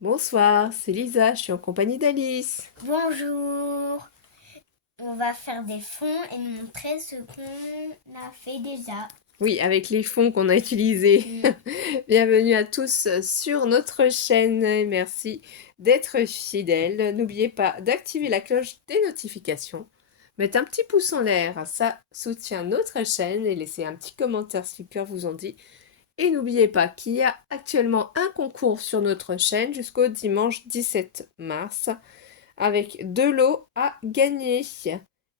Bonsoir, c'est Lisa, je suis en compagnie d'Alice. Bonjour, on va faire des fonds et nous montrer ce qu'on a fait déjà. Oui, avec les fonds qu'on a utilisés. Mm. Bienvenue à tous sur notre chaîne et merci d'être fidèles. N'oubliez pas d'activer la cloche des notifications, mettre un petit pouce en l'air, ça soutient notre chaîne et laissez un petit commentaire si le cœur vous en dit. Et n'oubliez pas qu'il y a actuellement un concours sur notre chaîne jusqu'au dimanche 17 mars. Avec 2 lots à gagner.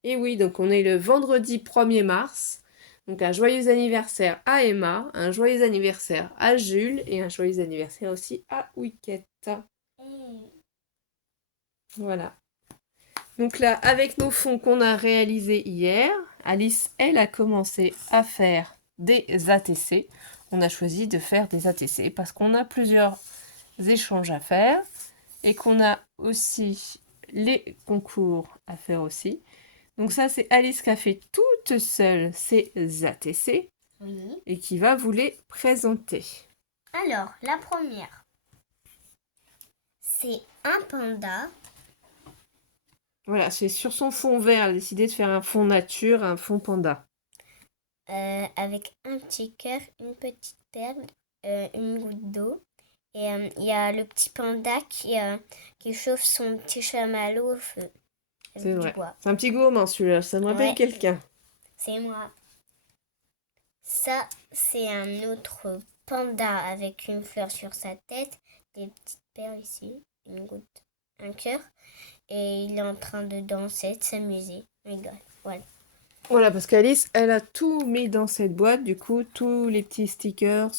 Et oui, donc on est le vendredi 1er mars. Donc un joyeux anniversaire à Emma, un joyeux anniversaire à Jules et un joyeux anniversaire aussi à Wicket. Voilà. Donc là, avec nos fonds qu'on a réalisés hier, Alice, elle a commencé à faire des ATC. On a choisi de faire des ATC parce qu'on a plusieurs échanges à faire et qu'on a aussi les concours à faire aussi. Donc ça, c'est Alice qui a fait toute seule ses ATC Oui. et qui va vous les présenter. Alors, la première, c'est un panda. Voilà, c'est sur son fond vert, elle a décidé de faire un fond nature, un fond panda. Avec un petit cœur, une petite perle, une goutte d'eau. Et il y a le petit panda qui chauffe son petit chamallow au feu C'est avec du vrai. bois. C'est un petit gourmand celui-là, ça me rappelle Ouais, quelqu'un. c'est moi. Ça, c'est un autre panda avec une fleur sur sa tête, des petites perles ici, une goutte, un cœur. Et il est en train de danser, de s'amuser. Regarde, voilà. Voilà, parce qu'Alice, elle a tout mis dans cette boîte, du coup, tous les petits stickers,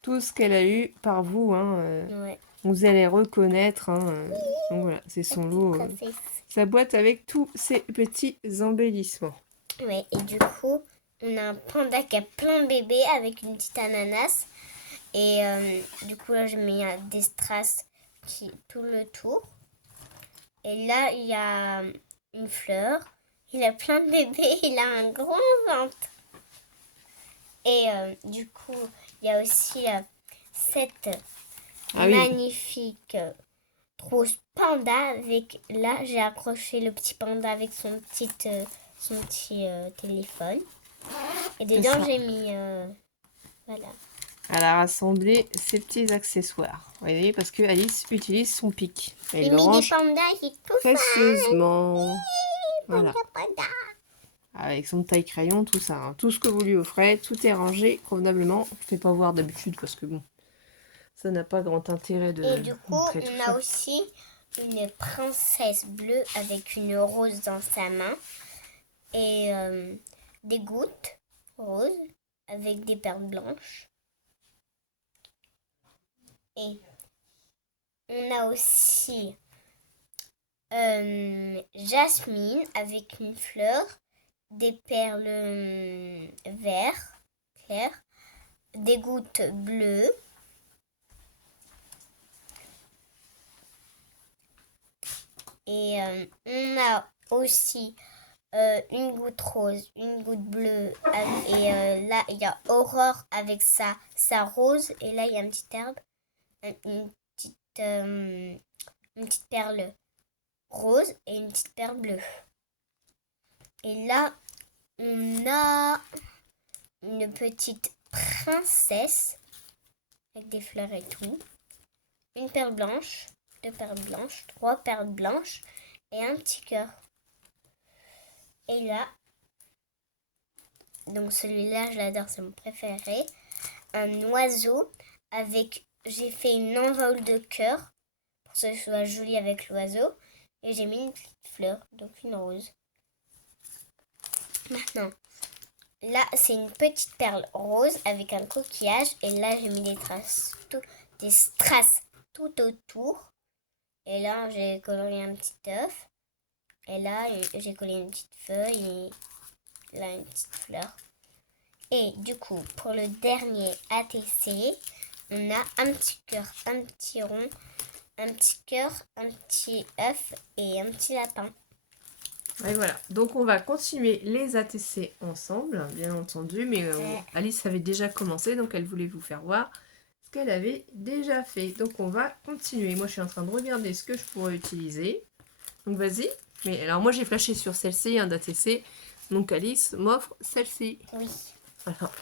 tout ce qu'elle a eu par vous, hein, Ouais. vous allez reconnaître, hein, donc voilà, c'est La son petite lot, princesse. sa boîte avec tous ses petits embellissements. Ouais, et du coup, on a un panda qui a plein de bébés avec une petite ananas. Et du coup, là, je mets des strass tout le tour. Et là, il y a une fleur. Il a plein de bébés. Il a un grand ventre. Et du coup, il y a aussi cette Ah oui, magnifique rose panda avec... Là, j'ai accroché le petit panda avec son petit téléphone. Et c'est dedans, ça. j'ai mis... voilà. Elle a rassemblé ses petits accessoires. Vous voyez, parce que Alice utilise son pic. Elle J'ai le mis des range pandas, c'est tout ça. précieusement. Voilà. Panda, panda. Avec son taille-crayon, tout ça, hein. Tout ce que vous lui offrez, tout est rangé convenablement. Je ne fais pas voir d'habitude parce que bon, ça n'a pas grand intérêt de Et du coup, montrer tout on a ça. aussi une princesse bleue avec une rose dans sa main. Et des gouttes roses avec des perles blanches. Et on a aussi Jasmine avec une fleur, des perles vertes claires, des gouttes bleues. Et on a aussi une goutte rose, une goutte bleue. Et là, il y a Aurore avec sa rose. Et là, il y a une petite herbe, une petite, euh, une petite perle rose et une petite perle bleue. Et là, on a une petite princesse avec des fleurs et tout. Une perle blanche, deux perles blanches, trois perles blanches et un petit cœur. Et là, donc celui-là, je l'adore, c'est mon préféré. Un oiseau avec... J'ai fait une envol de cœur pour que ce soit joli avec l'oiseau. Et j'ai mis une petite fleur, donc une rose. Maintenant, là, c'est une petite perle rose avec un coquillage. Et là, j'ai mis des strass tout autour. Et là, j'ai coloré un petit œuf. Et là, j'ai collé une petite feuille et là, une petite fleur. Et du coup, pour le dernier ATC, on a un petit cœur, un petit rond, un petit cœur, un petit œuf et un petit lapin. Et voilà, donc on va continuer les ATC ensemble, bien entendu, mais Alice avait déjà commencé, donc elle voulait vous faire voir ce qu'elle avait déjà fait. Donc on va continuer. Moi je suis en train de regarder ce que je pourrais utiliser. Donc vas-y. Mais alors moi j'ai flashé sur celle-ci, un d'ATC. Donc Alice m'offre celle-ci. Oui. Voilà.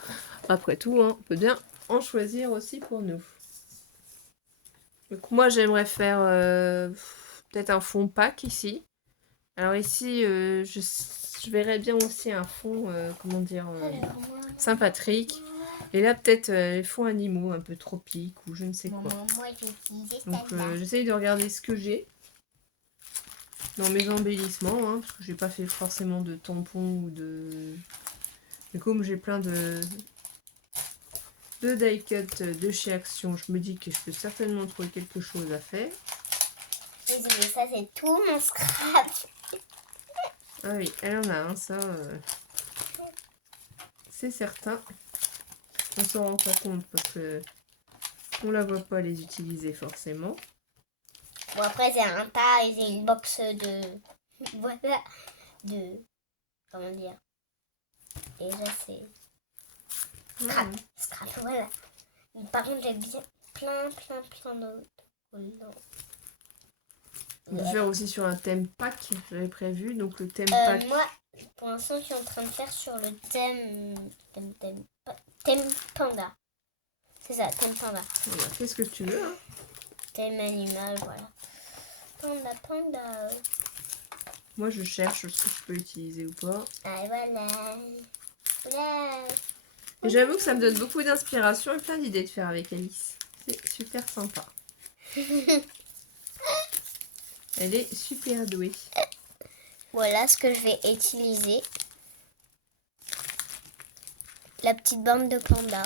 Après tout, hein, on peut bien en choisir aussi pour nous. Donc moi j'aimerais faire peut-être un fond pack ici. Alors ici je verrais bien aussi un fond, comment dire, Saint-Patrick. Et là peut-être les fonds animaux un peu tropiques ou je ne sais quoi. Moi j'ai utilisé Donc celle-là. j'essaye de regarder ce que j'ai dans mes embellissements, hein, parce que j'ai pas fait forcément de tampons ou de... Du coup j'ai plein de die cut de chez Action. Je me dis que je peux certainement trouver quelque chose à faire. Désolée, ça c'est tout mon scrap. Ah oui, elle en a un, ça c'est certain. On s'en rend pas compte parce que on la voit pas les utiliser forcément. Bon après j'ai un tas et j'ai une box de... Voilà. De... Comment dire. Et là c'est... Scrap. Scrap, voilà. Par contre j'ai bien plein d'autres. On peut faire aussi sur un thème pack, j'avais prévu. Donc le thème pack. Moi, pour l'instant, je suis en train de faire sur le thème panda. C'est ça, thème panda. Voilà, fais ce que tu veux. Hein. Thème animal, voilà. Panda. Moi je cherche ce que je peux utiliser ou pas. Ah, voilà. Et j'avoue que ça me donne beaucoup d'inspiration et plein d'idées de faire avec Alice. C'est super sympa. Elle est super douée. Voilà ce que je vais utiliser. La petite bande de panda.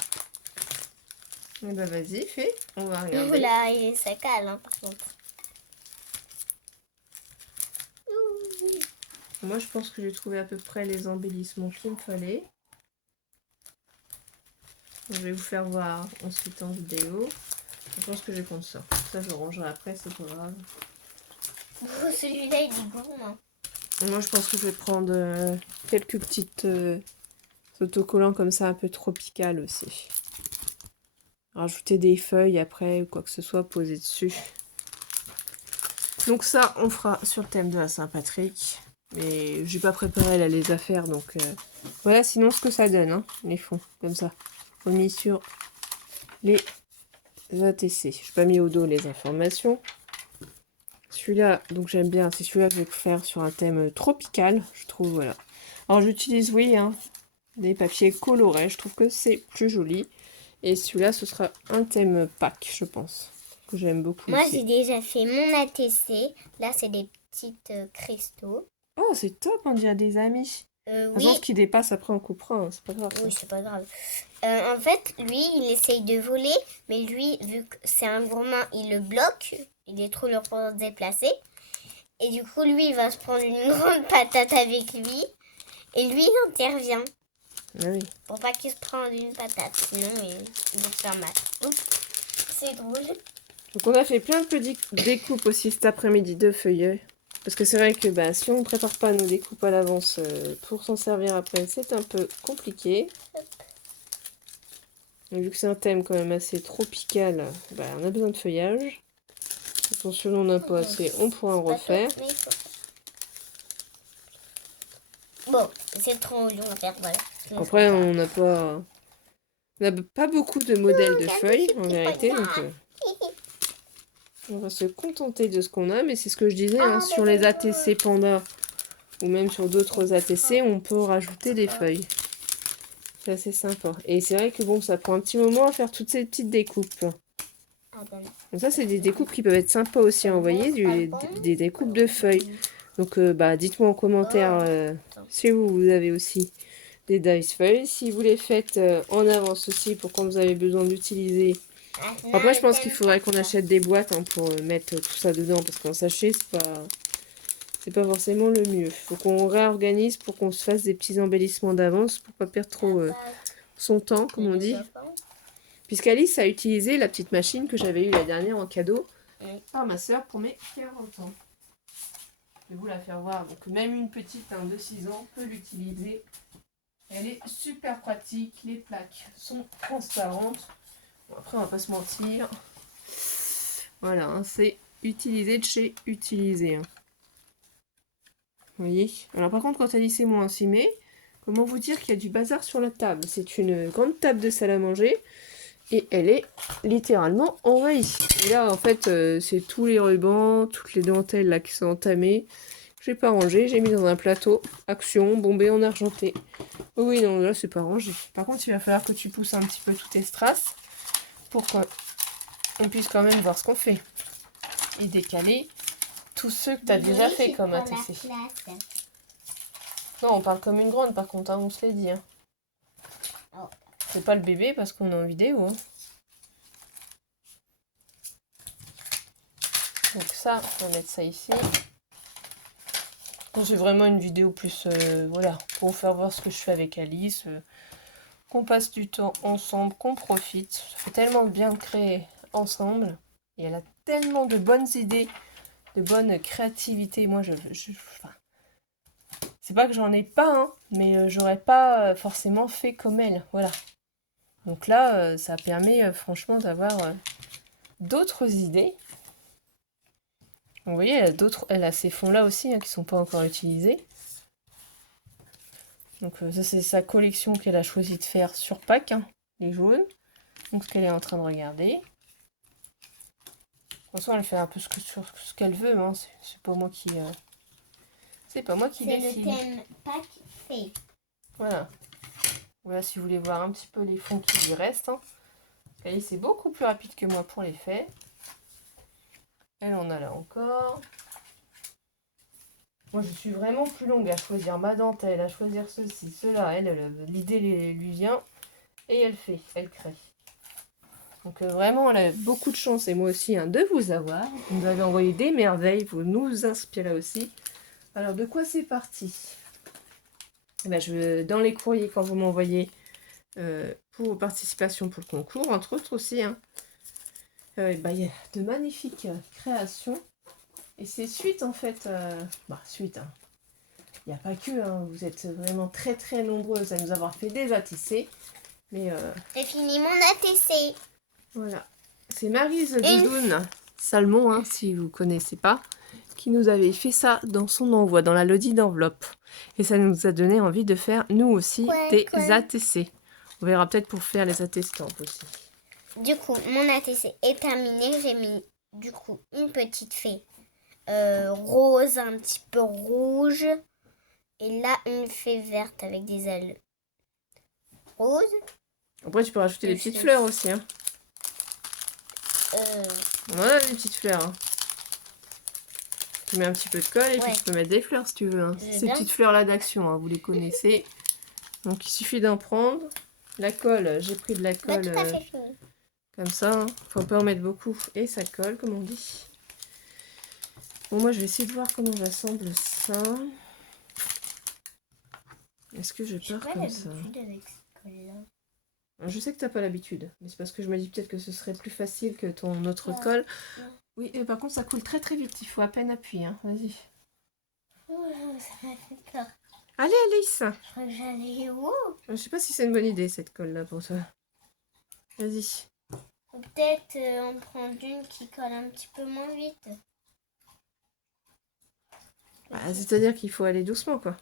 Et bah vas-y, fais. On va regarder. Voilà, il est sacal, hein, par contre. Moi je pense que j'ai trouvé à peu près les embellissements qu'il me fallait. Je vais vous faire voir ensuite en vidéo. Je pense que je vais prendre ça. Ça je rangerai après, c'est pas grave. Oh, celui-là il est gourmand. Moi je pense que je vais prendre quelques petites autocollants comme ça un peu tropical aussi. Rajouter des feuilles après ou quoi que ce soit posé dessus. Donc ça on fera sur le thème de la Saint-Patrick. Mais j'ai pas préparé là les affaires donc voilà sinon ce que ça donne hein, les fonds comme ça. Remis sur les ATC. Je n'ai pas mis au dos les informations. Celui-là, donc j'aime bien, c'est celui-là que je vais faire sur un thème tropical, je trouve, voilà. Alors j'utilise, oui, hein, des papiers colorés, je trouve que c'est plus joli. Et celui-là, ce sera un thème pack, je pense, que j'aime beaucoup. Moi, j'ai déjà fait mon ATC. Là, c'est des petites cristaux. Oh, c'est top, on dirait des amis. Oui. Ce qui dépasse, après on coupera, hein, c'est pas grave. Oui, c'est pas grave. En fait, lui, il essaye de voler, mais lui, vu que c'est un gourmand, il le bloque. Il est trop lourd pour se déplacer. Et du coup, lui, il va se prendre une grande patate avec lui. Et lui, il intervient. Ah oui. Pour pas qu'il se prenne une patate. Sinon, il va se faire mal. Oups, c'est drôle. Donc on a fait plein de petites découpes aussi cet après-midi de feuillets. Parce que c'est vrai que bah, si on ne prépare pas nos découpes à l'avance pour s'en servir après, c'est un peu compliqué. Et vu que c'est un thème quand même assez tropical, bah, on a besoin de feuillage. Attention, on n'a pas assez, on pourra en refaire. Bon, c'est trop long à faire, voilà. Après, on n'a pas beaucoup de modèles de feuilles en vérité, donc on va se contenter de ce qu'on a. Mais c'est ce que je disais, hein, sur les ATC Panda ou même sur d'autres ATC, on peut rajouter des feuilles. C'est assez sympa. Et c'est vrai que bon, ça prend un petit moment à faire toutes ces petites découpes. Donc ça, c'est des découpes qui peuvent être sympas aussi à envoyer, des découpes de feuilles. Donc bah, dites-moi en commentaire si vous avez aussi des dice feuilles. Si vous les faites en avance aussi pour quand vous avez besoin d'utiliser. Après, je pense qu'il faudrait qu'on achète des boîtes hein, pour mettre tout ça dedans. Parce qu'en sachet, c'est pas forcément le mieux. Faut qu'on réorganise pour qu'on se fasse des petits embellissements d'avance pour pas perdre trop son temps, comme on dit. Puisqu'Alice a utilisé la petite machine que j'avais eue la dernière en cadeau par ma soeur pour mes 40 ans. Je vais vous la faire voir. Donc même une petite de 6 ans peut l'utiliser. Elle est super pratique. Les plaques sont transparentes. Bon, après, on va pas se mentir. Voilà, hein, c'est utilisé de chez utilisé. Hein. Vous voyez? Alors par contre, quand elle dit c'est moins mais comment vous dire qu'il y a du bazar sur la table? C'est une grande table de salle à manger et elle est littéralement envahie. Et là, en fait, c'est tous les rubans, toutes les dentelles là qui sont entamées. J'ai pas rangé, j'ai mis dans un plateau. Action, bombé en argenté. Oh oui, non, là, c'est pas rangé. Par contre, il va falloir que tu pousses un petit peu tous tes strass pour qu'on puisse quand même voir ce qu'on fait. Et décaler tous ceux que tu as déjà fait comme ATC. Non, on parle comme une grande par contre, hein, on se l'est dit. Hein. Oh. C'est pas le bébé parce qu'on est en vidéo. Hein. Donc ça, on va mettre ça ici. C'est vraiment une vidéo plus, voilà, pour vous faire voir ce que je fais avec Alice. Qu'on passe du temps ensemble, qu'on profite. Ça fait tellement bien de créer ensemble. Et elle a tellement de bonnes idées, de bonne créativité. Moi, enfin, c'est pas que j'en ai pas, hein, mais j'aurais pas forcément fait comme elle. Voilà. Donc là, ça permet franchement d'avoir d'autres idées. Vous voyez, elle a ces fonds-là aussi hein, qui sont pas encore utilisés. Donc ça, c'est sa collection qu'elle a choisi de faire sur Pâques, hein, les jaunes. Donc ce qu'elle est en train de regarder. De toute façon, elle fait un peu ce qu'elle veut. Hein. C'est pas moi qui... C'est pas moi qui décide. C'est le thème Pâques fait. Voilà. Voilà, si vous voulez voir un petit peu les fonds qui lui restent. Hein. Alice c'est beaucoup plus rapide que moi pour les faits. Elle en a là encore. Moi, je suis vraiment plus longue à choisir ma dentelle, à choisir ceci, cela. L'idée lui vient et elle fait, elle crée. Donc vraiment, elle a beaucoup de chance, et moi aussi, hein, de vous avoir. Vous nous avez envoyé des merveilles, vous nous inspirez aussi. Alors, de quoi c'est parti? Dans les courriers, quand vous m'envoyez pour participation pour le concours, entre autres aussi, hein, il y a de magnifiques créations. Et c'est suite, en fait, suite, hein. Il n'y a pas que, hein, vous êtes vraiment très très nombreuses à nous avoir fait des ATC. Mais J'ai fini mon ATC. Voilà. C'est Maryse Doudoune Salmon, hein, si vous ne connaissez pas, qui nous avait fait ça dans son envoi, dans la lodi d'enveloppe. Et ça nous a donné envie de faire, nous aussi, des ATC. On verra peut-être pour faire les AT-stamps aussi. Du coup, mon ATC est terminé. J'ai mis, du coup, une petite fée rose, un petit peu rouge. Et là, une fée verte avec des ailes roses. Après, tu peux rajouter des petites fleurs aussi. Hein. On en a des petites fleurs. Hein. Tu mets un petit peu de colle et puis tu peux mettre des fleurs si tu veux. Hein. Ces petites fleurs-là d'action, hein, vous les connaissez. Donc, il suffit d'en prendre. La colle, j'ai pris de la colle comme ça. Hein. Faut pas en mettre beaucoup. Et ça colle, comme on dit. Bon, moi, je vais essayer de voir comment j'assemble ça. Est-ce que je pars comme ça? Avec cette colle-là. Je sais que t'as pas l'habitude, mais c'est parce que je me dis peut-être que ce serait plus facile que ton autre colle. Oui, par contre, ça coule très très vite. Il faut à peine appuyer. Hein. Vas-y. Ça m'a fait peur. Allez, Alice. Je crois que j'allais où? Je sais pas si c'est une bonne idée cette colle-là pour toi. Vas-y. Peut-être en prendre une qui colle un petit peu moins vite. C'est-à-dire qu'il faut aller doucement, quoi.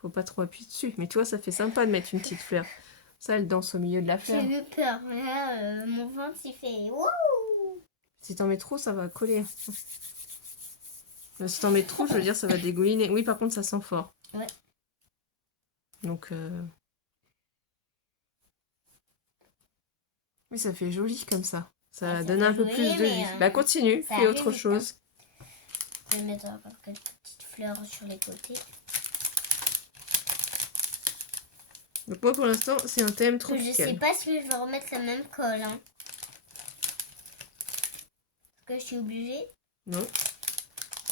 Faut pas trop appuyer dessus. Mais tu vois, ça fait sympa de mettre une petite fleur. Ça, elle danse au milieu de la fleur. J'ai eu peur. Là, mon ventre, il fait wouh! Si t'en mets trop, ça va coller. Si t'en mets trop, je veux dire, ça va dégouliner. Oui, par contre, ça sent fort. Ouais. Donc, oui, ça fait joli comme ça. Ça donne un peu plus de vie. Continue, fais autre chose. Je vais mettre quelques petites fleurs sur les côtés. Donc moi, pour l'instant, c'est un thème tropical. Je sais pas si je vais remettre la même colle. Hein. Est-ce que je suis obligée? Non.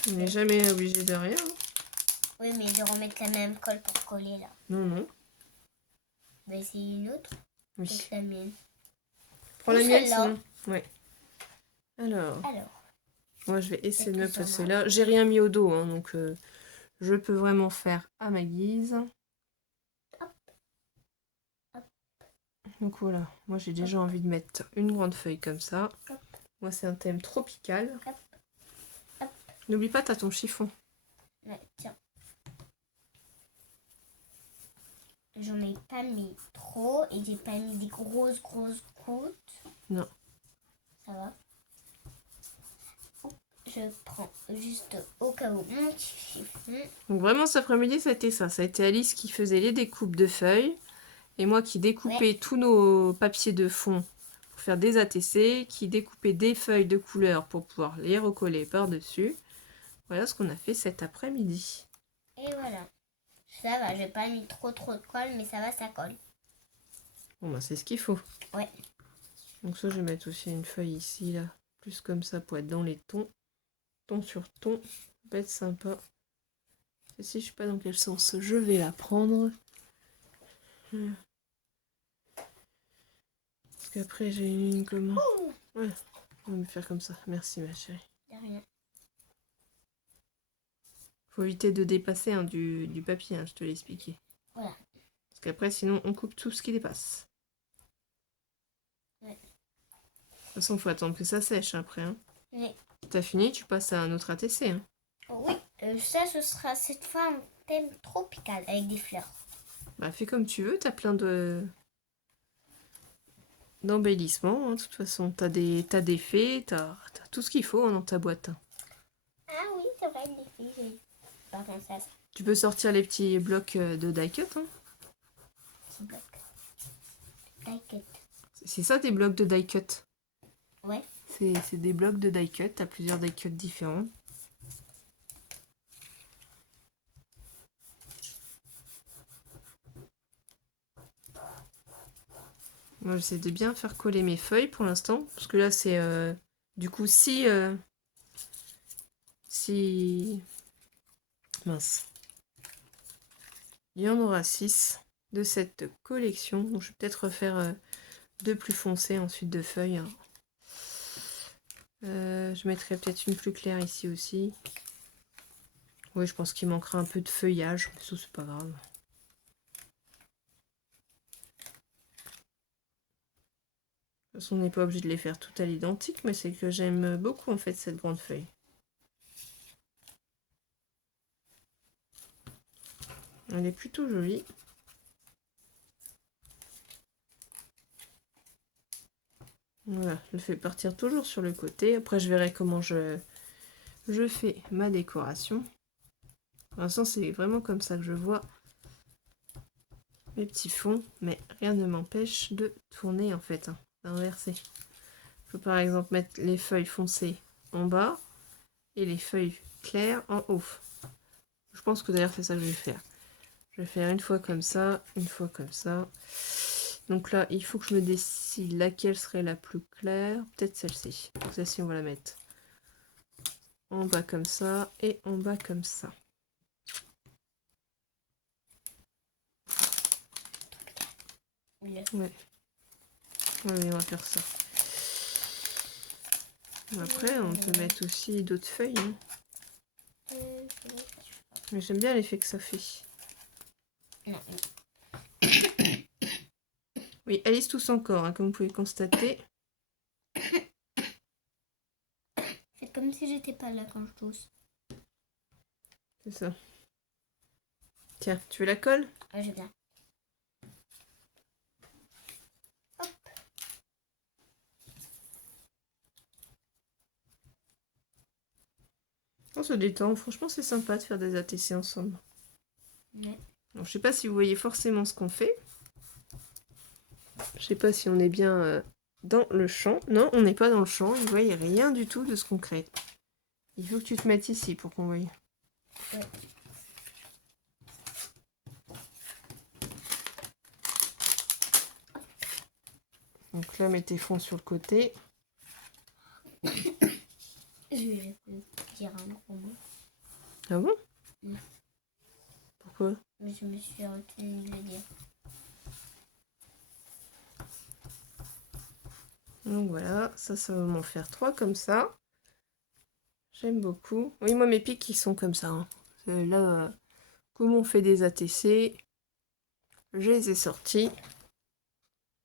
On n'est jamais obligé de rien. Oui, mais de remettre la même colle pour coller là. Non, non. On va essayer une autre. Oui. C'est la mienne. Prends la mienne, sinon. Ouais. Alors. Alors. Moi, je vais essayer de me placer là. J'ai rien mis au dos, hein, donc je peux vraiment faire à ma guise. Hop. Hop. Donc voilà, moi j'ai déjà envie de mettre une grande feuille comme ça. Hop. Moi c'est un thème tropical. Hop. Hop. N'oublie pas, t'as ton chiffon. Ouais, tiens. J'en ai pas mis trop et j'ai pas mis des grosses gouttes. Non. Ça va. Je prends juste au cas où mon petit chiffon. Donc vraiment cet après-midi ça a été ça. Ça a été Alice qui faisait les découpes de feuilles. Et moi qui découpais tous nos papiers de fond pour faire des ATC. Qui découpait des feuilles de couleur pour pouvoir les recoller par-dessus. Voilà ce qu'on a fait cet après-midi. Et voilà. Ça va, j'ai pas mis trop de colle, mais ça va, ça colle. Bon bah c'est ce qu'il faut. Ouais. Donc ça je vais mettre aussi une feuille ici là. Plus comme ça pour être dans les tons. Ton sur ton. Ça peut être sympa. Celle-ci je sais pas dans quel sens je vais la prendre. Parce qu'après j'ai une comment. Ouais. On va me faire comme ça. Merci ma chérie. De rien. Faut éviter de dépasser hein, du papier, hein, je te l'ai expliqué. Voilà. Parce qu'après, sinon, on coupe tout ce qui dépasse. Ouais. De toute façon, faut attendre que ça sèche après. Hein. Oui. T'as fini, tu passes à un autre ATC. Hein. Oui, ça, ce sera cette fois un thème tropical avec des fleurs. Bah, fais comme tu veux, t'as plein de d'embellissements. Hein, de toute façon, t'as des fées, t'as tout ce qu'il faut hein, dans ta boîte. Hein. Ah oui, c'est vrai, des filles, j'ai pas pensé à ça. Tu peux sortir les petits blocs de die-cut. Hein. Petit bloc. Die-cut. C'est ça des blocs de die-cut. Ouais. C'est des blocs de die-cut, t'as plusieurs die-cut différents. Moi, j'essaie de bien faire coller mes feuilles pour l'instant. Parce que là, c'est... du coup, si... Mince. Il y en aura 6 de cette collection. Donc, je vais peut-être refaire 2 plus foncés, ensuite de feuilles. Hein. Je mettrai peut-être une plus claire ici aussi. Oui, je pense qu'il manquera un peu de feuillage. Mais ça, c'est pas grave. De toute façon, on n'est pas obligé de les faire toutes à l'identique, mais c'est que j'aime beaucoup en fait cette grande feuille. Elle est plutôt jolie. Voilà, je le fais partir toujours sur le côté. Après, je verrai comment je fais ma décoration. Pour l'instant, c'est vraiment comme ça que je vois mes petits fonds, mais rien ne m'empêche de tourner en fait, hein, d'inverser. Je peux par exemple mettre les feuilles foncées en bas et les feuilles claires en haut. Je pense que d'ailleurs c'est ça que je vais faire. Je vais faire une fois comme ça, une fois comme ça. Donc là, il faut que je me décide laquelle serait la plus claire. Peut-être celle-ci. Celle-ci, on va la mettre en bas comme ça et en bas comme ça. Ouais. Ouais, on va faire ça. Après, on peut mettre aussi d'autres feuilles. Hein. Mais j'aime bien l'effet que ça fait. Non. Oui, Alice tousse encore, hein, comme vous pouvez constater. C'est comme si j'étais pas là quand je tousse. C'est ça. Tiens, tu veux la colle? Ah, je viens. Hop. On se détend. Franchement, c'est sympa de faire des ATC ensemble. Ouais. Alors, je sais pas si vous voyez forcément ce qu'on fait. Je sais pas si on est bien dans le champ. Non, on n'est pas dans le champ. Vous voyez rien du tout de ce qu'on crée. Il faut que tu te mettes ici pour qu'on voie. Ouais. Donc là, mets tes fonds sur le côté. Je vais dire un gros mot. Ah bon? Mm. Pourquoi? Mais je me suis retenue de le dire. Donc voilà, ça va m'en faire 3 comme ça. J'aime beaucoup. Oui, moi, mes pics, ils sont comme ça. Hein. Là, comme on fait des ATC, je les ai sortis.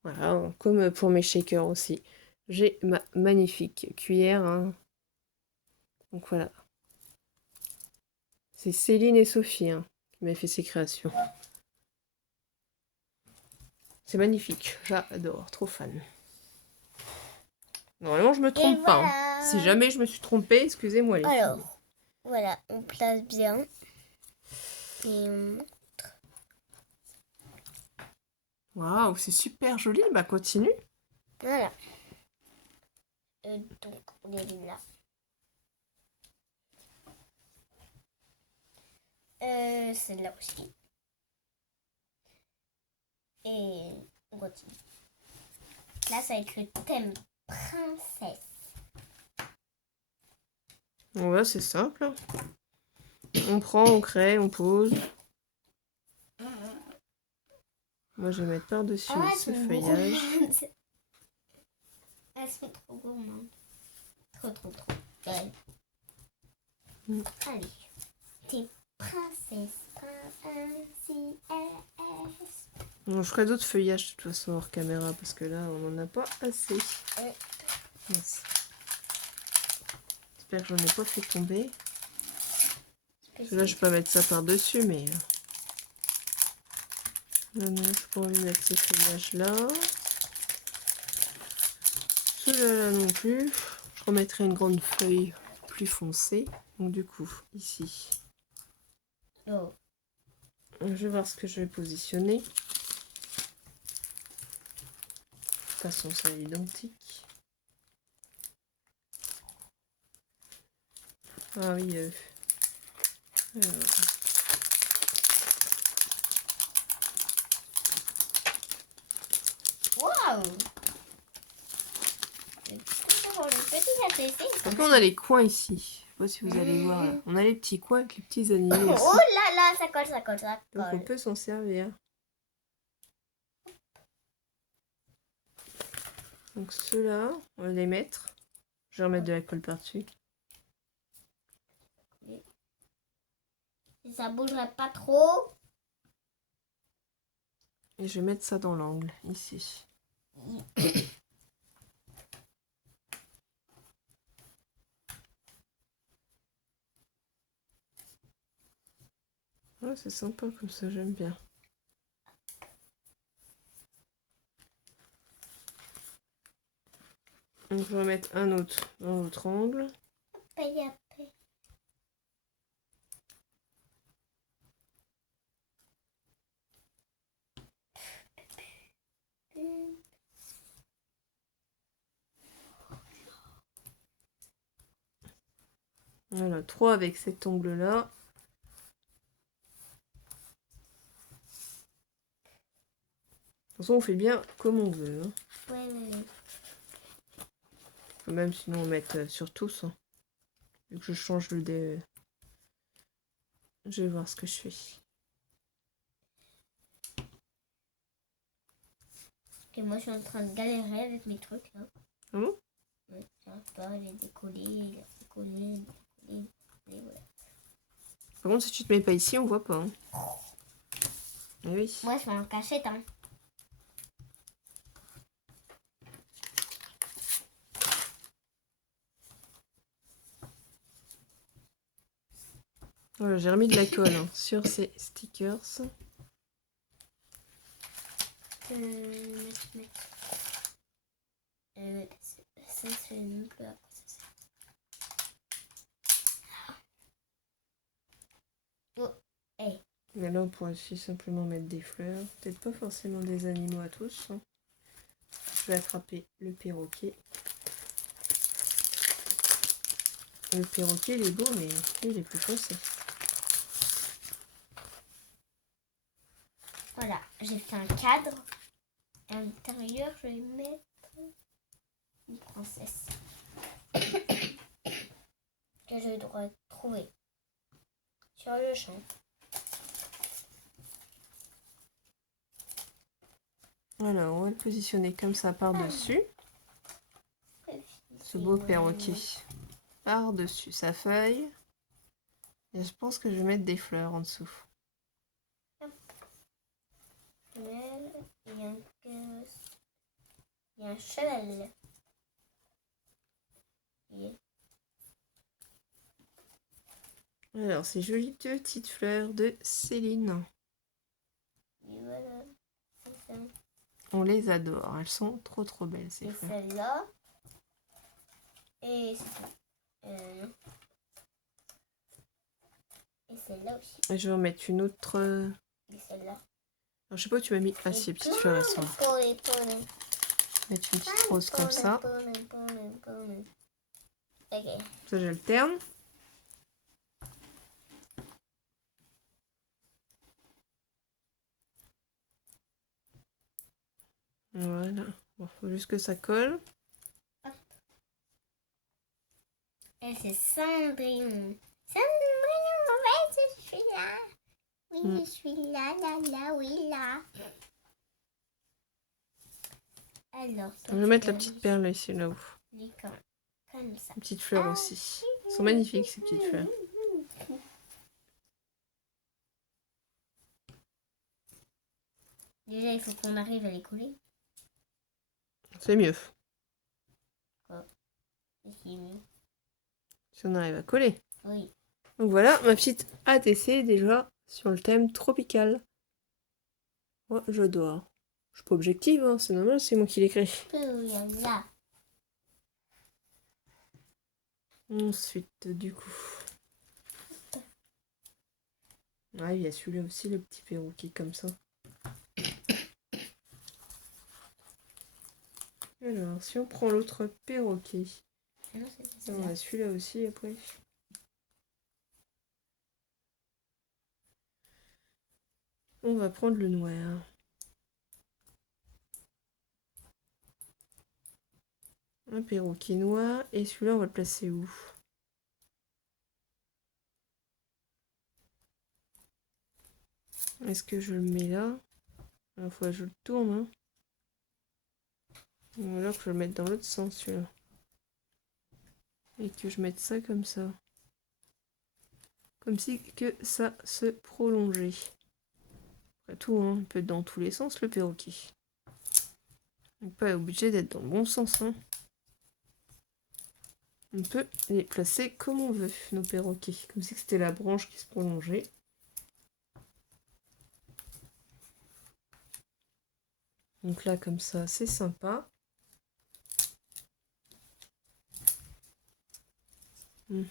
Voilà, comme pour mes shakers aussi. J'ai ma magnifique cuillère, hein. Donc voilà. C'est Céline et Sophie, hein, qui m'avaient fait ces créations. C'est magnifique, j'adore, trop fan. Normalement, je me Et trompe pas, hein. voilà. Si jamais je me suis trompée, excusez-moi les filles. Alors, voilà, on place bien. Et Waouh, c'est super joli, bah continue. voilà. Donc, on est là. Celle-là aussi. Et on continue. Là, ça va être le thème princesse. Ouais, c'est simple. On prend, on crée, on pose. Moi, je vais mettre par-dessus ce feuillage. Elles sont trop gourmandes. Trop. Ouais. Allez. T'es princesse. Je ferai d'autres feuillages de toute façon hors caméra parce que là, on n'en a pas assez. Yes. J'espère que j'en ai pas fait tomber. Là, je peux pas mettre ça par-dessus, mais... Non, je n'ai pas envie de mettre ces feuillages-là. Ceux-là non plus. Je remettrai une grande feuille plus foncée. Donc du coup, ici. Oh. Je vais voir ce que je vais positionner. De toute façon, c'est identique. Ah oui. Waouh! Après, on a les coins ici. Je sais pas si vous allez voir. Là. On a les petits coins avec les petits animaux aussi. Oh là là, ça colle. Donc on peut s'en servir. Donc ceux-là, on va les mettre. Je vais remettre de la colle par-dessus. Ça bougerait pas trop. Et je vais mettre ça dans l'angle, ici. Ouais, c'est sympa comme ça, j'aime bien. Donc je vais mettre un autre dans l'autre angle. Voilà, 3 avec cet angle-là. De toute façon, on fait bien comme on veut. Hein. Ouais. On peut même sinon mettre sur tous. Hein. Vu que je change le dé. Je vais voir ce que je fais. Et moi, je suis en train de galérer avec mes trucs là. Ah bon? Ouais, j'arrive pas à les décoller, voilà. Par contre, si tu te mets pas ici, on voit pas. Hein. Eh oui. Moi, je suis en cachette, hein. Voilà, j'ai remis de la colle hein, sur ces stickers. Ça, c'est même plus après. Oh, hey. Mais là, on pourrait aussi simplement mettre des fleurs. Peut-être pas forcément des animaux à tous. Hein. Je vais attraper le perroquet. Le perroquet, il est beau, mais il est plus foncé. Voilà, j'ai fait un cadre. À l'intérieur, je vais mettre une princesse. Que je dois trouver sur le champ. Alors, on va le positionner comme ça par-dessus. Ce beau perroquet. Par-dessus sa feuille. Et je pense que je vais mettre des fleurs en dessous. et un cheval. Et Alors, ces jolies petites fleurs de Céline. voilà. C'est ça. On les adore. Elles sont trop belles, ces Et fleurs. celle-là. Et c'est tout. Non. Et celle-là aussi. Et je vais en mettre une autre. Et celle-là. Alors, je sais pas où tu m'as mis. Ah, si, les petites fleurs, elles sont là. Mettre une petite rose comme ça. Ok. Ça, j'alterne. Voilà. Bon, faut juste que ça colle. Et c'est Cendrillon. Cendrillon, ouais, je suis là. Oui, je suis là, oui, là. Alors, On va mettre la petite perle ici, là-haut. Comme ça. Les petites fleurs aussi. Elles sont magnifiques, ces petites fleurs. Déjà, il faut qu'on arrive à les coller. C'est mieux. C'est mieux. Si on arrive à coller. Oui. Donc voilà, ma petite ATC déjà sur le thème tropical. Oh, j'adore. Je suis pas objective, hein, c'est normal, c'est moi qui l'écris. Là. Ensuite, du coup. Ah, il y a celui-là aussi, le petit perroquet comme ça. Alors, si on prend l'autre perroquet, on a celui-là aussi après. On va prendre le noir. Un perroquet noir. Et celui-là, on va le placer où? Est-ce que je le mets là? Il faut que je le tourne. Hein. Ou alors que je le mette dans l'autre sens, celui-là. Et que je mette ça comme ça. Comme si que ça se prolongeait. Après tout, hein, on peut être dans tous les sens, le perroquet. On n'est pas obligé d'être dans le bon sens. Hein. On peut les placer comme on veut, nos perroquets. Comme si c'était la branche qui se prolongeait. Donc là, comme ça, c'est sympa. Je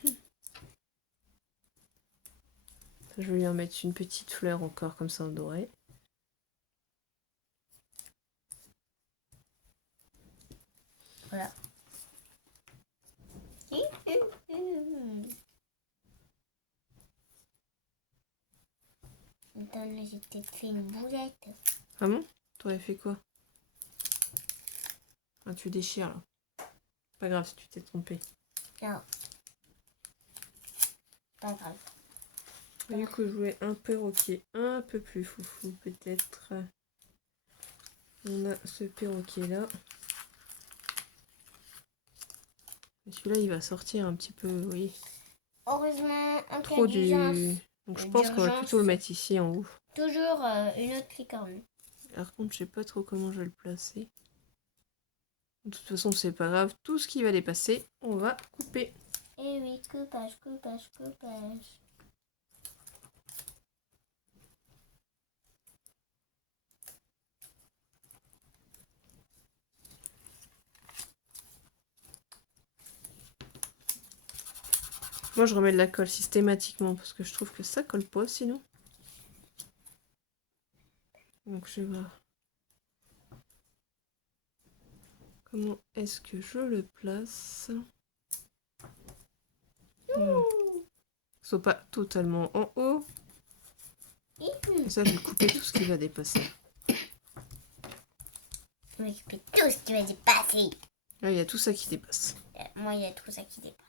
vais lui en mettre une petite fleur encore, comme ça en doré. Voilà. Attends, là, j'ai peut-être fait une boulette. Ah bon? T'aurais fait quoi? Ah, tu déchires là. Pas grave si tu t'es trompé. Non. Pas grave. Du coup, je voulais un perroquet un peu plus foufou, peut-être. On a ce perroquet là. Celui-là, il va sortir un petit peu, oui. Heureusement, en Trop cas du... d'urgence. Donc je pense qu'on va plutôt le mettre ici en haut. Toujours une autre licorne. Par contre, je sais pas trop comment je vais le placer. De toute façon, c'est pas grave. Tout ce qui va dépasser, on va couper. Eh oui, coupage, coupage, coupage. Moi, je remets de la colle systématiquement parce que je trouve que ça colle pas sinon. Donc, je vais voir. Comment est-ce que je le place? Soit pas totalement en haut. Et ça, je vais couper tout ce qui va dépasser. Je vais couper tout ce qui va dépasser. Là, il y a tout ça qui dépasse. Moi, il y a tout ça qui dépasse.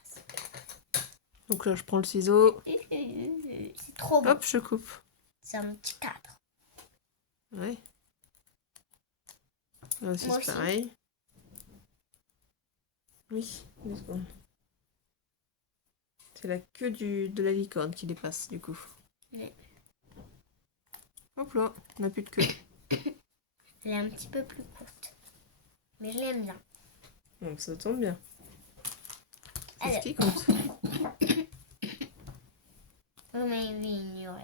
Donc là, je prends le ciseau. C'est trop beau. Hop, je coupe. C'est un petit cadre. Ouais. Là aussi, Moi c'est aussi. pareil. Oui, 2 secondes. C'est la queue de la licorne qui dépasse, du coup. Ouais. Hop là, on n'a plus de queue. Elle est un petit peu plus courte. Mais je l'aime bien. Donc ça tombe bien. C'est Alors. ce qui compte. Vous m'avez ignoré.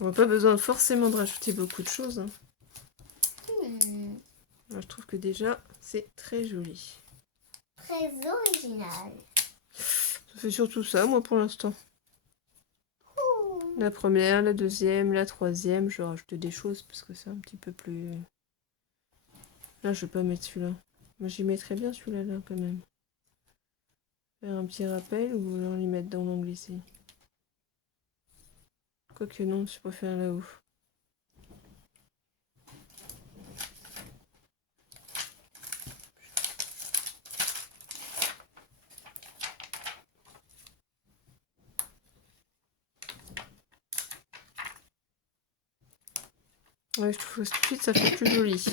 On n'a pas besoin forcément de rajouter beaucoup de choses. Hein. Moi, je trouve que déjà, c'est très joli. Très original. Ça fait surtout ça, moi, pour l'instant. La première, la deuxième, la troisième. Je vais rajouter des choses parce que c'est un petit peu plus... Là, je vais pas mettre celui-là. Moi, j'y mettrais bien celui-là, là, quand même. Faire un petit rappel ou alors l'y mettre dans l'onglet ici. Quoique non, je préfère là-haut. Ouais, je trouve que tout de suite, ça fait plus joli.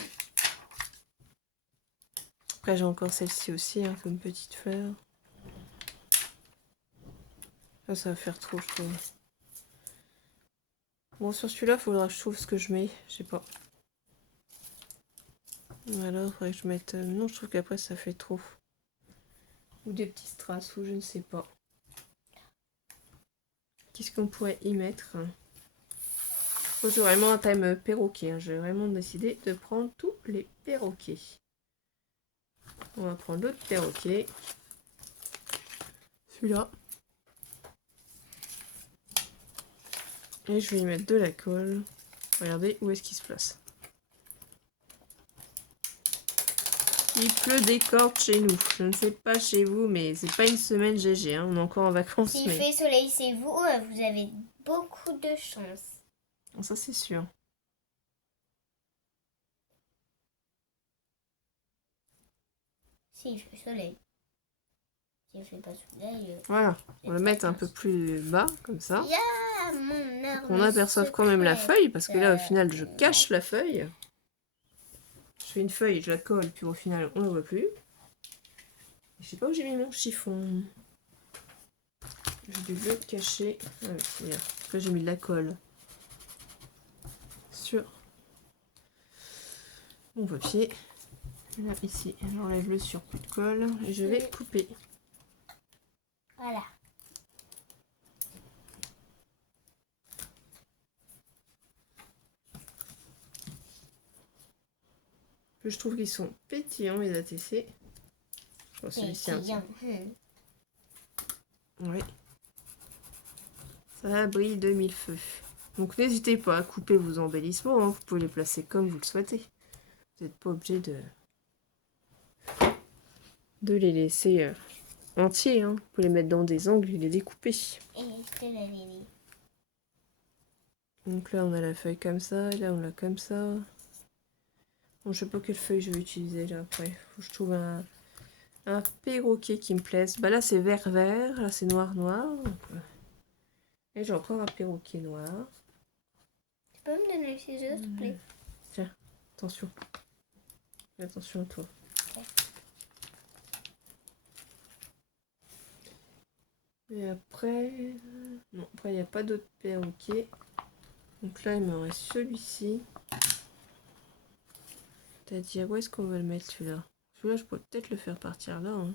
Après, j'ai encore celle-ci aussi, hein, comme petite fleur. Ça va faire trop, je trouve. Bon, sur celui-là, il faudra que je trouve ce que je mets. Je sais pas. Alors, il faudrait que je mette... Non, je trouve qu'après, ça fait trop. Ou des petits strass, ou je ne sais pas. Qu'est-ce qu'on pourrait y mettre? J'ai vraiment un thème perroquet. Hein. J'ai vraiment décidé de prendre tous les perroquets. On va prendre l'autre perroquet. Celui-là. Et je vais y mettre de la colle. Regardez où est-ce qu'il se place. Il pleut des cordes chez nous. Je ne sais pas chez vous, mais c'est pas une semaine GG. Hein. On est encore en vacances. S'il fait soleil, c'est vous, vous avez beaucoup de chance. Ça, c'est sûr. S'il fait soleil. S'il fait pas soleil. Voilà. On va le mettre un peu plus bas, comme ça. Mon arbre. On aperçoive quand même la feuille, parce que là, au final, je cache la feuille. Je fais une feuille, je la colle, puis au final, on ne la voit plus. Je sais pas où j'ai mis mon chiffon. J'ai dû le cacher. Ah oui, c'est bien. Après, j'ai mis de la colle sur mon papier. Là, ici, j'enlève le surplus de colle et je vais couper. Voilà. Je trouve qu'ils sont pétillants, les ATC. Oh, celui-ci, hein. Oui. Ça brille de mille feux. Donc n'hésitez pas à couper vos embellissements. Hein. Vous pouvez les placer comme vous le souhaitez. Vous n'êtes pas obligé de les laisser entiers. Hein. Vous pouvez les mettre dans des angles et les découper. Donc là, on a la feuille comme ça. Et là, on l'a comme ça. Bon, je sais pas quelle feuille je vais utiliser là après. Faut que je trouve un perroquet qui me plaise. Bah là, c'est vert-vert. Là, c'est noir-noir. Et j'ai encore un perroquet noir. Tu peux me donner le ciseau, s'il te plaît? Tiens, attention. Fais attention à toi. Okay. Et après... Non, après, il n'y a pas d'autres perroquets. Donc là, il me reste celui-ci. C'est-à-dire, où est-ce qu'on va le mettre, celui-là? Celui-là, je pourrais peut-être le faire partir là. Hein.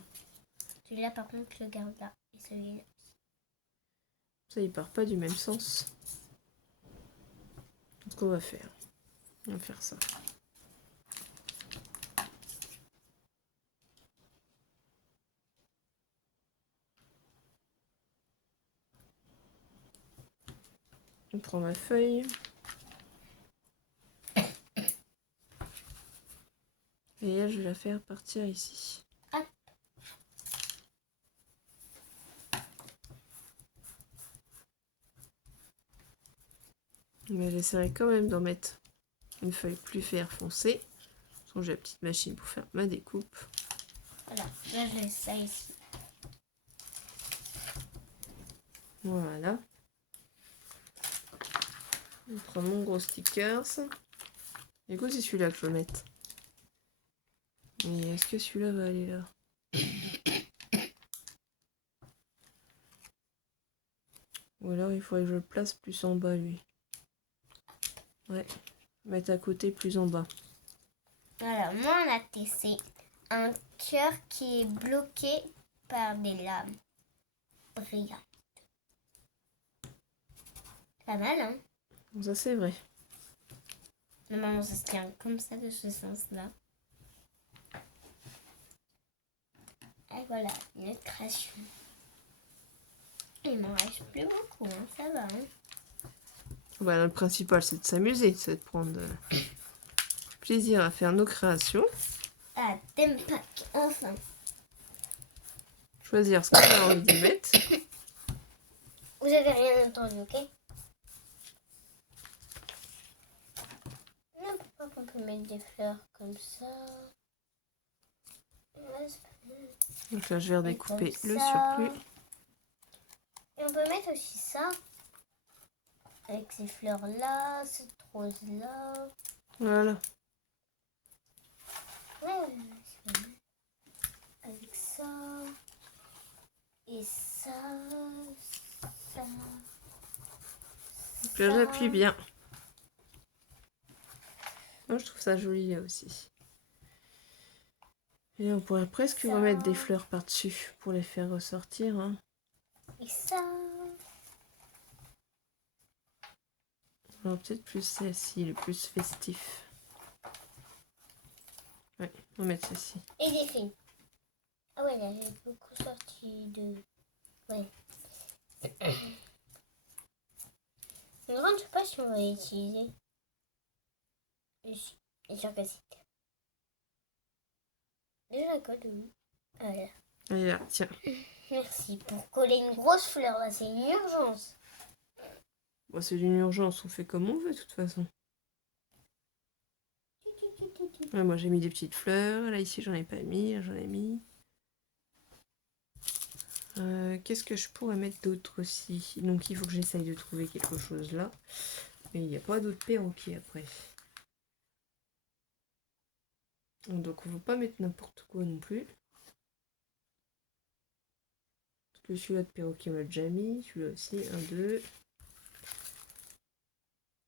Celui-là, par contre, je le garde là. Et celui-là. Ça, il part pas du même sens. Ce qu'on va faire. On va faire ça. Je prends ma feuille. Et là, je vais la faire partir ici. Hop. Mais j'essaierai quand même d'en mettre une feuille plus fer foncé. J'ai la petite machine pour faire ma découpe. Voilà, là je laisse ça ici. Voilà. Je prends mon gros stickers. Du coup, c'est celui-là que je veux mettre. Mais est-ce que celui-là va aller là? Ou alors il faudrait que je le place plus en bas, lui. Ouais. Mettre à côté plus en bas. Alors, moi, on a testé un cœur qui est bloqué par des lames brillantes. Pas mal, hein? Ça, c'est vrai. Normalement, ça se tient comme ça, de ce sens-là. Et voilà, une autre création. Il m'en reste plus beaucoup, hein, ça va. Hein. Bah, le principal, c'est de s'amuser, c'est de prendre plaisir à faire nos créations. Ah, thème pack, enfin. Choisir ce qu'on a envie d'y mettre. Vous avez rien entendu, ok? Pourquoi qu'on peut mettre des fleurs comme ça? Ouais, c'est pas mal. Donc là, je vais redécouper comme le ça. surplus. Et on peut mettre aussi ça. Avec ces fleurs-là, cette rose-là. Voilà. Ouais, c'est pas mal. Avec ça. Et ça. Ça. Donc là, j'appuie bien. Moi, je trouve ça joli là aussi. Et on pourrait presque Ça. remettre des fleurs par-dessus pour les faire ressortir. Hein. Et ça. Alors peut-être plus celle-ci, le plus festif. Ouais, on va mettre celle-ci. Et des filles. Ah ouais, là, j'ai beaucoup sorti de... Ouais. Une grande, je sais pas si on va l'utiliser. Et sur cassette. Déjà, colle de nous. Voilà. Allez là, tiens. Merci. Pour coller une grosse fleur, là, c'est une urgence. Bon, c'est une urgence, on fait comme on veut de toute façon. Ouais, moi j'ai mis des petites fleurs, là ici j'en ai pas mis, là j'en ai mis. Qu'est-ce que je pourrais mettre d'autre aussi? Donc il faut que j'essaye de trouver quelque chose là. Mais il n'y a pas d'autres perroquets après. Donc on ne va pas mettre n'importe quoi non plus. Parce que celui-là de perroquet on l'a déjà mis. Celui-là aussi. 1, 2,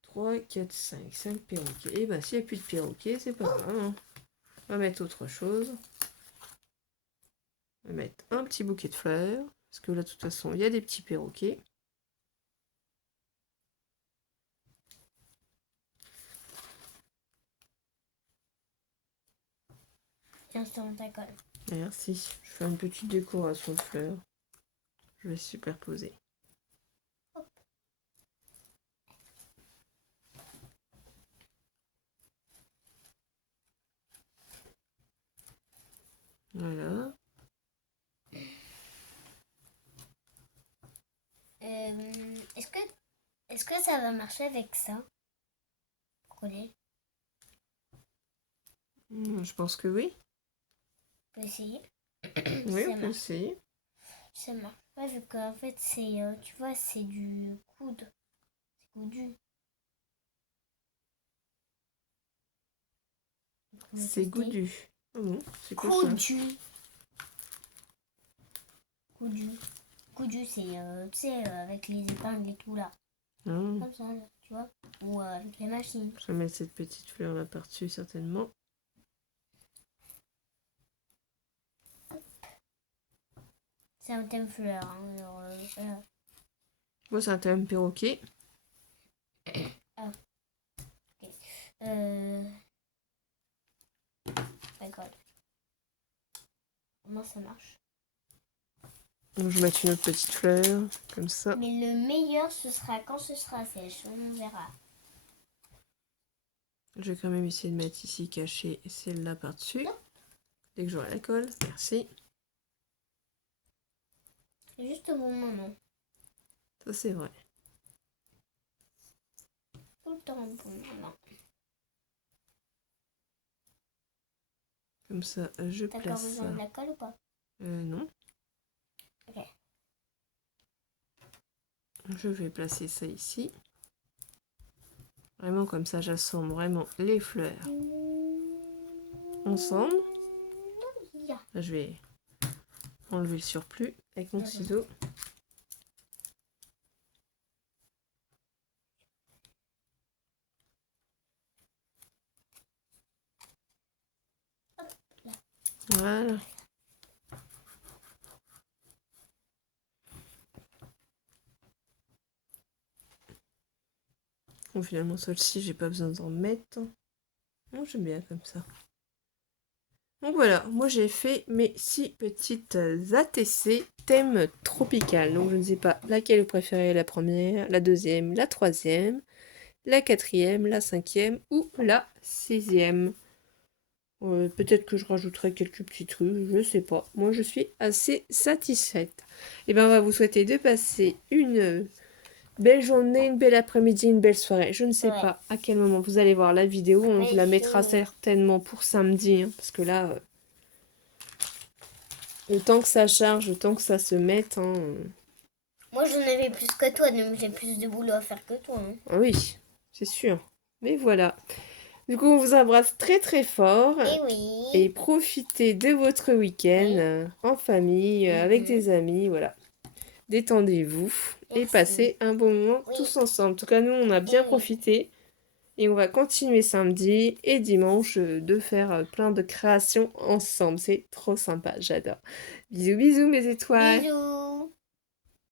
3, 4, 5. 5 perroquets. Et bah s'il n'y a plus de perroquets, c'est pas grave. Hein. On va mettre autre chose. On va mettre un petit bouquet de fleurs. Parce que là de toute façon il y a des petits perroquets. Tiens, c'est dans ta colle. Merci. Je fais une petite décoration de fleurs. Je vais superposer. Hop. Voilà. Est-ce que ça va marcher avec ça? Coller? Je pense que oui. On peut essayer. Oui, Ça on peut marche. essayer. Ça marche pas vu qu'en fait c'est, tu vois, c'est du coude. C'est coudu. C'est goûdu. Ah bon, c'est quoi ça? Coudu. Coudu. Coudu, c'est, tu sais, avec les épingles et tout là. Ah, Comme ça, là, tu vois. Ou avec les machines. je vais mettre cette petite fleur là par-dessus certainement. C'est un thème fleur. Hein, alors, voilà. Moi, c'est un thème perroquet. Ah. Ok. D'accord. Comment ça marche? Donc, je vais mettre une autre petite fleur, comme ça. Mais le meilleur, ce sera quand ce sera sèche. On verra. Je vais quand même essayer de mettre ici, cacher celle-là par-dessus. Dès que j'aurai la colle. Merci. C'est juste au bon moment. Ça, c'est vrai. Tout le temps au bon moment. Comme ça, je T'as encore place besoin ça. de la colle ou pas? Non. Ok. Je vais placer ça ici. Vraiment comme ça, j'assemble vraiment les fleurs ensemble. Là, je vais enlever le surplus avec mon ciseau. Voilà. Bon, finalement, celle-ci, j'ai pas besoin d'en mettre. Moi, j'aime bien comme ça. Donc voilà, moi j'ai fait mes 6 petites ATC thème tropical. Donc je ne sais pas laquelle vous préférez, la première, la deuxième, la troisième, la quatrième, la cinquième ou la sixième. Peut-être que je rajouterai quelques petits trucs, je sais pas. Moi je suis assez satisfaite. Et bien on va vous souhaiter de passer une belle journée, une belle après-midi, une belle soirée. Je ne sais Ouais. pas à quel moment vous allez voir la vidéo. On Mais vous la mettra c'est- certainement pour samedi. Hein, parce que là, le temps que ça charge, le temps que ça se mette. Hein, Moi, j'en avais plus que toi, donc j'ai plus de boulot à faire que toi. Hein. ah oui, c'est sûr. Mais voilà. Du coup, on vous embrasse très très fort. Et oui. Et profitez de votre week-end Oui. en famille, avec Mhm. des amis. Voilà. Détendez-vous et Merci. passez un bon moment Oui. tous ensemble. En tout cas, nous, on a bien oui. profité. Et on va continuer samedi et dimanche de faire plein de créations ensemble. C'est trop sympa, j'adore. Bisous, bisous mes étoiles. Bisous.